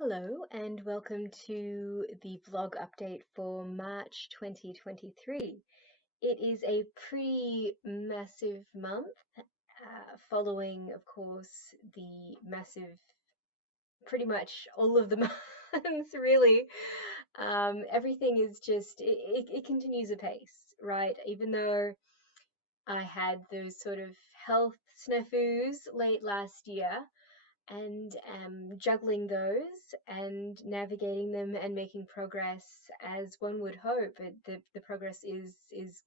Hello and welcome to the vlog update for March 2023. It is a pretty massive month, following, of course, the massive, pretty much all of the months, really. Everything is just, it continues apace, right? Even though I had those sort of health snafus late last year, and juggling those and navigating them and making progress as one would hope. The progress is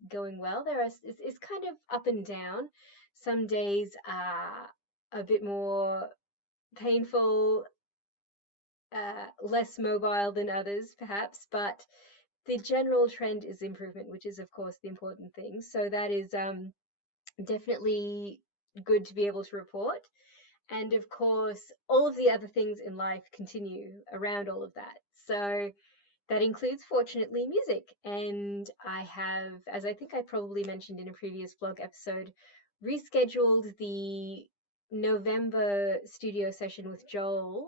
going well. It's kind of up and down. Some days are a bit more painful, less mobile than others, perhaps, but the general trend is improvement, which is, of course, the important thing. So that is definitely good to be able to report. And of course, all of the other things in life continue around all of that. So that includes, fortunately, music. And I have, as I think I probably mentioned in a previous vlog episode, rescheduled the November studio session with Joel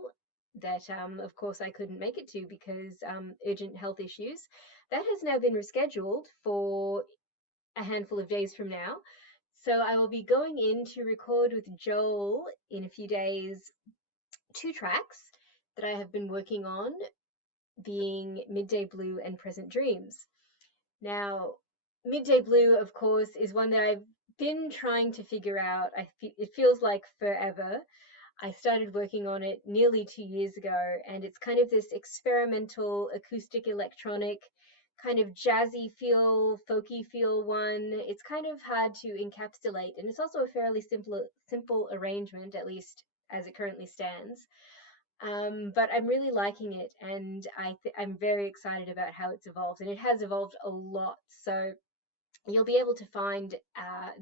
that, of course, I couldn't make it to because urgent health issues. That has now been rescheduled for a handful of days from now. So I will be going in to record with Joel in a few days 2 tracks that I have been working on, being Midday Blue and Present Dreams. Now, Midday Blue, of course, is one that I've been trying to figure out. It feels like forever. I started working on it nearly 2 years ago, and it's kind of this experimental acoustic electronic kind of jazzy feel, folky feel one. It's kind of hard to encapsulate, and it's also a fairly simple arrangement, at least as it currently stands. But I'm really liking it, and I'm very excited about how it's evolved, and it has evolved a lot. So you'll be able to find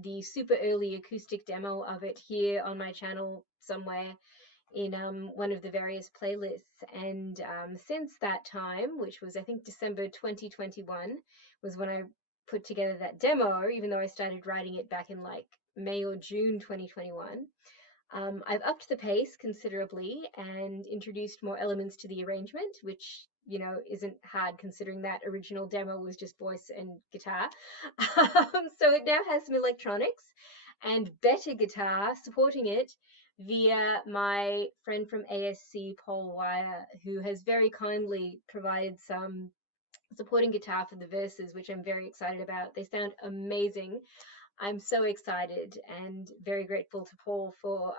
the super early acoustic demo of it here on my channel somewhere in one of the various playlists. And since that time, which was I think December 2021, was when I put together that demo, even though I started writing it back in like May or June 2021. I've upped the pace considerably and introduced more elements to the arrangement, which, isn't hard considering that original demo was just voice and guitar. So it now has some electronics and better guitar supporting it via my friend from ASC, Paul Wire, who has very kindly provided some supporting guitar for the verses, which I'm very excited about. They sound amazing. I'm so excited and very grateful to Paul for,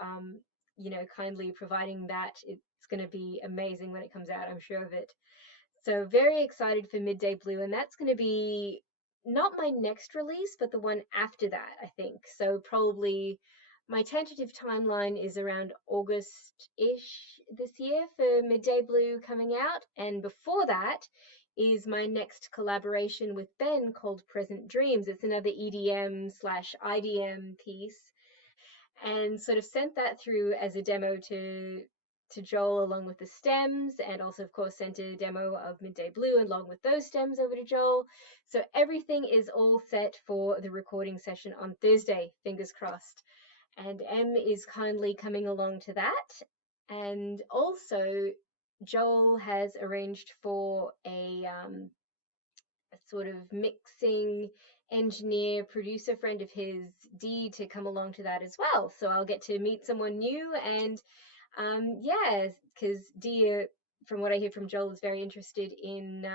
kindly providing that. It's going to be amazing when it comes out, I'm sure of it. So very excited for Midday Blue, and that's going to be not my next release, but the one after that, I think. So probably my tentative timeline is around August-ish this year for Midday Blue coming out, and before that is my next collaboration with Ben called Present Dreams. It's another EDM/IDM piece, and sort of sent that through as a demo to Joel along with the stems, and also of course sent a demo of Midday Blue along with those stems over to Joel. So everything is all set for the recording session on Thursday, fingers crossed. And M is kindly coming along to that. And also Joel has arranged for a sort of mixing engineer producer friend of his, Dee, to come along to that as well. So I'll get to meet someone new. And yeah, because Dee, from what I hear from Joel, is very interested in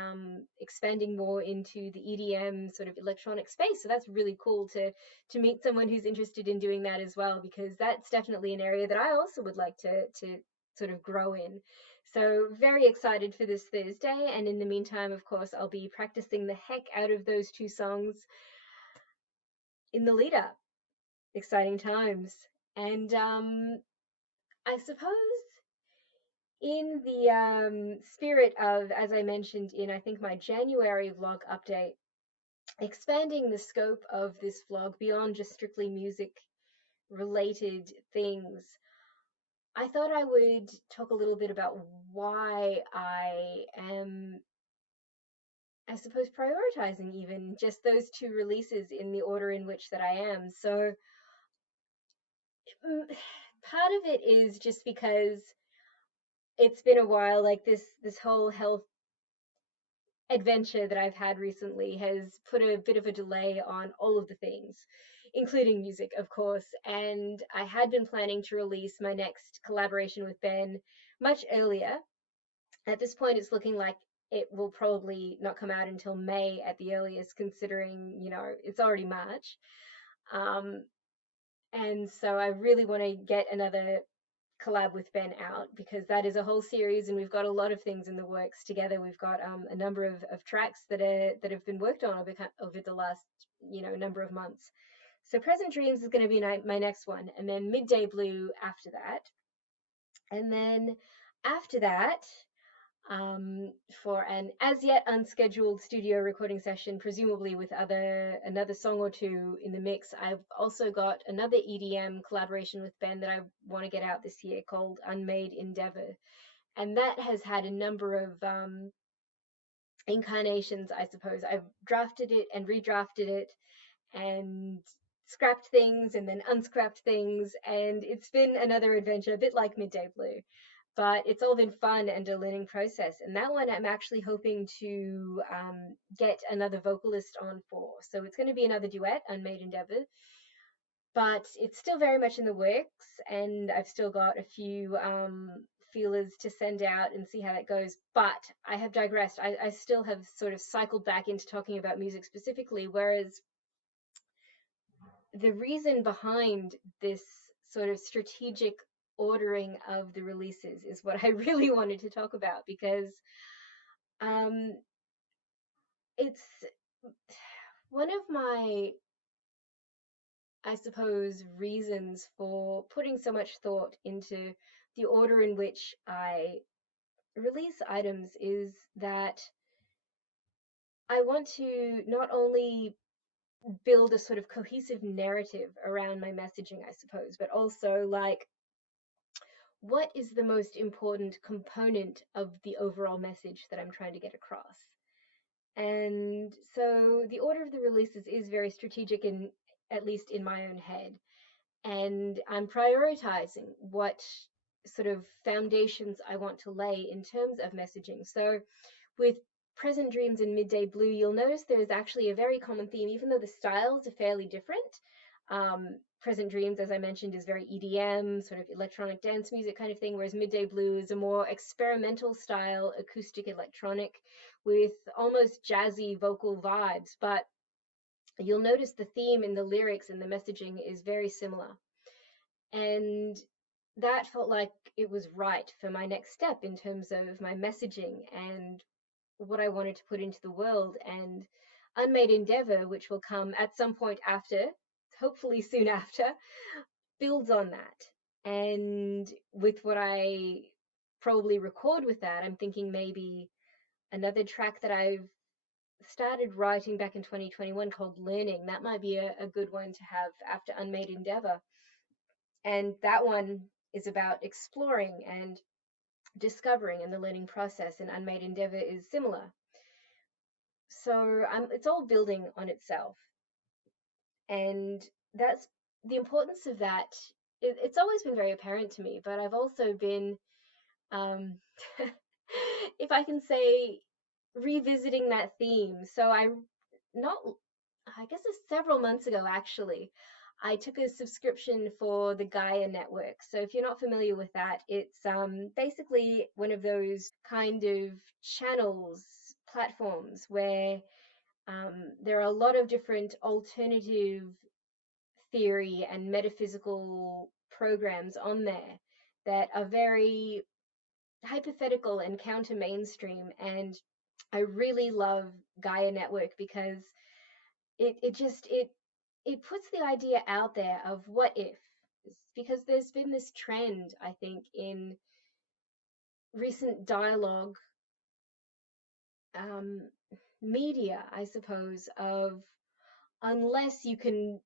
expanding more into the EDM sort of electronic space. So that's really cool to meet someone who's interested in doing that as well, because that's definitely an area that I also would like to sort of grow in. So very excited for this Thursday, and in the meantime, of course, I'll be practicing the heck out of those two songs in the lead up. Exciting times. And I suppose in the spirit of, as I mentioned in I think my January vlog update, expanding the scope of this vlog beyond just strictly music related things, I thought I would talk a little bit about why I am, I suppose, prioritizing even just those two releases in the order in which that I am. So part of it is just because it's been a while. Like this whole health adventure that I've had recently has put a bit of a delay on all of the things, including music, of course. And I had been planning to release my next collaboration with Ben much earlier. At this point, it's looking like it will probably not come out until May at the earliest, considering, it's already March. Um, and so I really want to get another collab with Ben out, because that is a whole series, and we've got a lot of things in the works together. We've got a number of tracks that have been worked on over the last number of months. So Present Dreams is going to be my next one, and then Midday Blue after that, and then after that, for an as yet unscheduled studio recording session, presumably with another song or two in the mix. I've also got another EDM collaboration with Ben that I want to get out this year called Unmade Endeavor, and that has had a number of incarnations, I suppose. I've drafted it and redrafted it and scrapped things and then unscrapped things, and it's been another adventure, a bit like Midday Blue, but it's all been fun and a learning process. And that one I'm actually hoping to get another vocalist on for. So it's going to be another duet, Unmade Endeavor, but it's still very much in the works, and I've still got a few feelers to send out and see how that goes. But I have digressed. I still have sort of cycled back into talking about music specifically, whereas the reason behind this sort of strategic ordering of the releases is what I really wanted to talk about, because um, it's one of my, I suppose, reasons for putting so much thought into the order in which I release items is that I want to not only build a sort of cohesive narrative around my messaging, I suppose, but also like, what is the most important component of the overall message that I'm trying to get across? And so the order of the releases is very strategic, in at least in my own head. And I'm prioritizing what sort of foundations I want to lay in terms of messaging. So with Present Dreams and Midday Blue, you'll notice there's actually a very common theme, even though the styles are fairly different. Present Dreams, as I mentioned, is very EDM, sort of electronic dance music kind of thing, whereas Midday Blue is a more experimental style, acoustic electronic with almost jazzy vocal vibes. But you'll notice the theme in the lyrics and the messaging is very similar. And that felt like it was right for my next step in terms of my messaging and what I wanted to put into the world. And Unmade Endeavor, which will come at some point after, hopefully soon after, builds on that. And with what I probably record with that, I'm thinking maybe another track that I've started writing back in 2021 called Learning. That might be a good one to have after Unmade Endeavor. And that one is about exploring and discovering and the learning process, and Unmade Endeavor is similar. So it's all building on itself. And that's the importance of that. It's always been very apparent to me, but I've also been, um, if I can say, revisiting that theme. So not, I guess it's several months ago actually, I took a subscription for the Gaia Network. So if you're not familiar with that, it's basically one of those kind of channels, platforms where there are a lot of different alternative theory and metaphysical programs on there that are very hypothetical and counter mainstream. And I really love Gaia Network because it puts the idea out there of what if, because there's been this trend, I think, in recent dialogue um, media, I suppose, of unless you can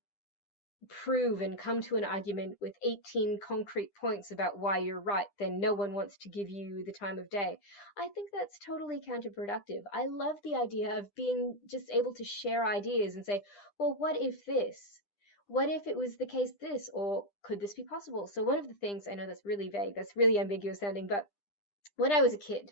prove and come to an argument with 18 concrete points about why you're right, then no one wants to give you the time of day. I think that's totally counterproductive. I love the idea of being just able to share ideas and say, well, what if this? What if it was the case this? Or could this be possible? So one of the things, I know that's really vague, that's really ambiguous sounding, but when I was a kid,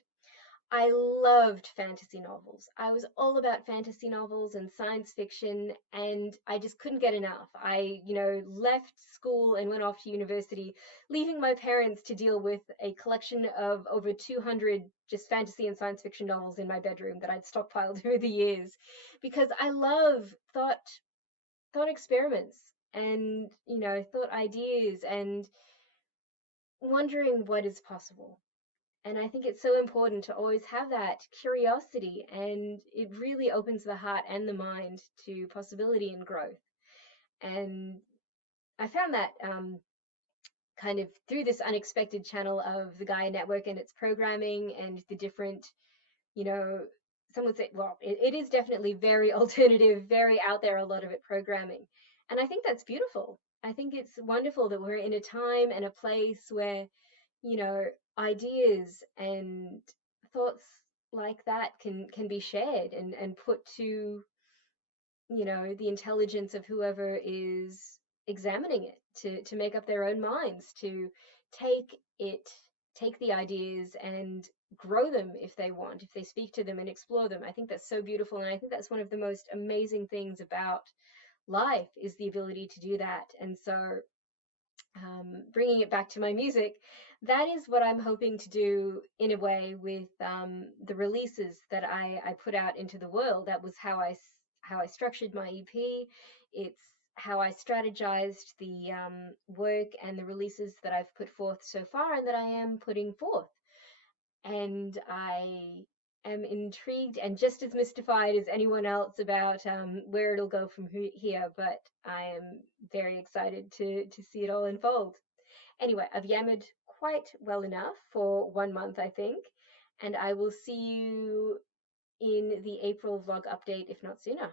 I loved fantasy novels. I was all about fantasy novels and science fiction, and I just couldn't get enough. Left school and went off to university, leaving my parents to deal with a collection of over 200 just fantasy and science fiction novels in my bedroom that I'd stockpiled over the years, because I love thought experiments and, thought ideas and wondering what is possible. And I think it's so important to always have that curiosity, and it really opens the heart and the mind to possibility and growth. And I found that kind of through this unexpected channel of the Gaia Network and its programming and the different, you know, some would say, well, it is definitely very alternative, very out there, a lot of it programming. And I think that's beautiful. I think it's wonderful that we're in a time and a place where, you know, ideas and thoughts like that can be shared and put to, the intelligence of whoever is examining it to make up their own minds, to take it, take the ideas and grow them if they want, if they speak to them and explore them. I think that's so beautiful. And I think that's one of the most amazing things about life is the ability to do that. And so bringing it back to my music, that is what I'm hoping to do in a way with the releases that I put out into the world. That was how I structured my EP. It's how I strategized the work and the releases that I've put forth so far and that I am putting forth. And I am intrigued and just as mystified as anyone else about where it'll go from here, but I am very excited to see it all unfold. Anyway, I've yammered quite well enough for 1 month, I think, and I will see you in the April vlog update, if not sooner.